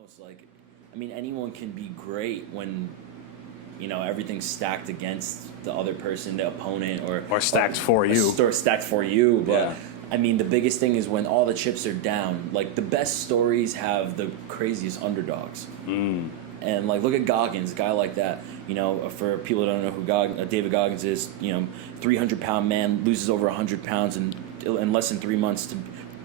most. Like, I mean, anyone can be great when, everything's stacked against the other person, the opponent, or stacked for you. Or stacked for you, but. Yeah. I mean, the biggest thing is when all the chips are down. Like, the best stories have the craziest underdogs. And, like, look at Goggins, a guy like that. For people that don't know who David Goggins is, 300-pound man, loses over 100 pounds in less than 3 months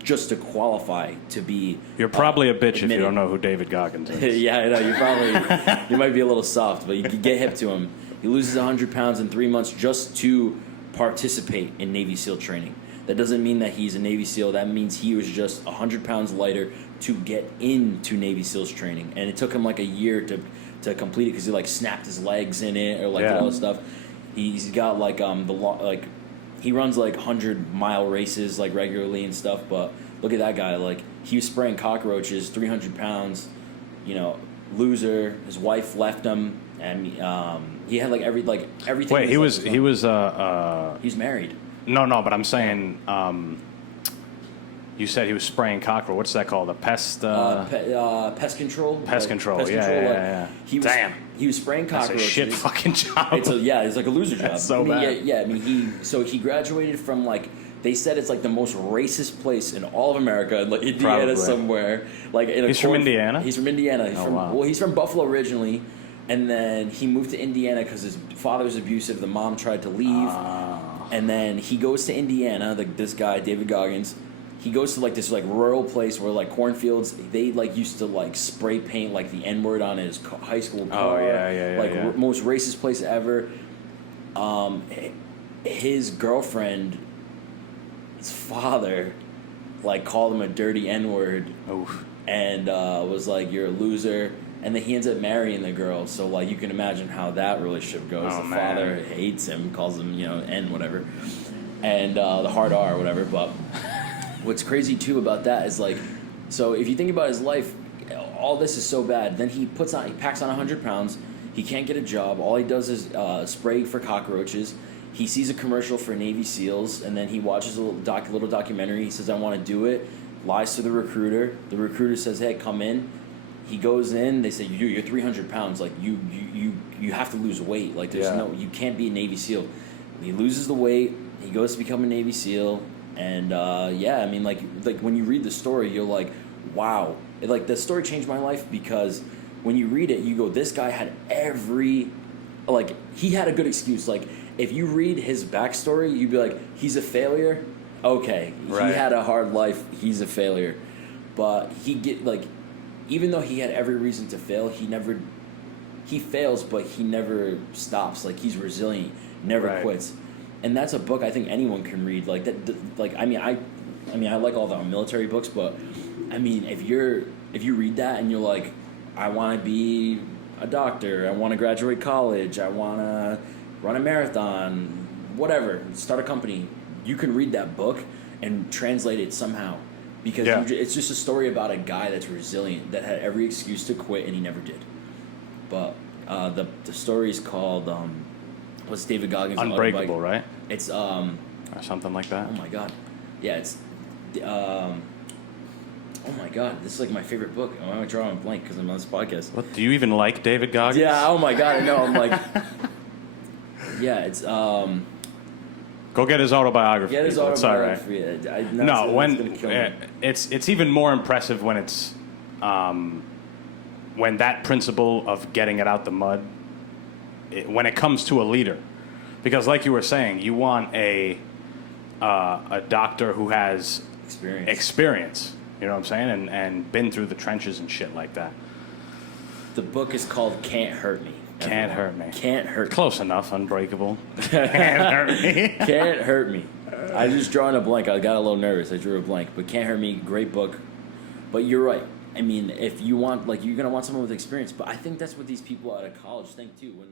just to qualify to be... You're probably a bitch admitted. if you don't know who David Goggins is. Yeah, I know. You might be a little soft, but you can get hip to him. He loses 100 pounds in 3 months just to participate in Navy SEAL training. That doesn't mean that he's a Navy SEAL. That means he was just 100 pounds lighter to get into Navy SEALs training. And it took him like a year to complete it because he like snapped his legs in it or did all this stuff. He's got he runs like 100-mile races like regularly and stuff. But look at that guy. Like, he was spraying cockroaches, 300 pounds, loser. His wife left him, and he had everything. Wait, he's married. No, but I'm saying, you said he was spraying cockroach. What's that called? A pest? Pest control. Pest control. Yeah. Damn. He was spraying cockroaches. That's a shit fucking job. It's like a loser job. That's so bad. Yeah. I mean, he graduated from they said it's like the most racist place in all of America, like Indiana Probably. somewhere. He's from Indiana. He's from Indiana. Wow. He's from Buffalo originally, and then he moved to Indiana because his father was abusive. The mom tried to leave. And then he goes to Indiana, this guy, David Goggins. He goes to this rural place where cornfields, they used to spray paint the N-word on his high school car. Oh, yeah. Most racist place ever. His girlfriend, his father, called him a dirty N-word. Oof. And was like, "You're a loser." And then he ends up marrying the girl, so you can imagine how that relationship goes. Oh, the man. father hates him, calls him N whatever, and the hard R or whatever. But what's crazy too about that is so if you think about his life, all this is so bad. Then he packs on 100 pounds. He can't get a job. All he does is spray for cockroaches. He sees a commercial for Navy SEALs, and then he watches a little documentary. He says, "I want to do it." Lies to the recruiter. The recruiter says, "Hey, come in." He goes in. They say, "You're 300 pounds. You have to lose weight. You can't be a Navy SEAL." He loses the weight. He goes to become a Navy SEAL, and I mean, when you read the story, you're like, "Wow!" The story changed my life because when you read it, you go, "This guy had he had a good excuse." If you read his backstory, you'd be like, "He's a failure." Okay, right. He had a hard life. He's a failure, but even though he had every reason to fail, he fails, but he never stops. He's resilient, never quits. And that's a book I think anyone can read. I like all the military books, but I mean, if you read that and you're like, "I want to be a doctor, I want to graduate college, I want to run a marathon, whatever, start a company," you can read that book and translate it somehow. Because it's just a story about a guy that's resilient, that had every excuse to quit, and he never did. But the story is called what's David Goggins' Unbreakable, right? It's or something like that. Oh my god, yeah, it's oh my god, this is my favorite book. I'm gonna draw on a blank because I'm on this podcast. What, do you even like David Goggins? Yeah, oh my god, I know. I'm yeah, it's Go get his autobiography. Get his autobiography. It's all right. It's even more impressive when it's when that principle of getting it out the mud, when it comes to a leader, because like you were saying, you want a doctor who has experience. You know what I'm saying, and been through the trenches and shit like that. The book is called Cant Hurt Me. Can't Hurt Me. Can't Hurt Me. Close enough. Unbreakable. Can't Hurt Me. Can't Hurt Me. I just drawn a blank. I got a little nervous. I drew a blank. But Can't Hurt Me, great book. But you're right. I mean, if you want, you're going to want someone with experience. But I think that's what these people out of college think, too. When,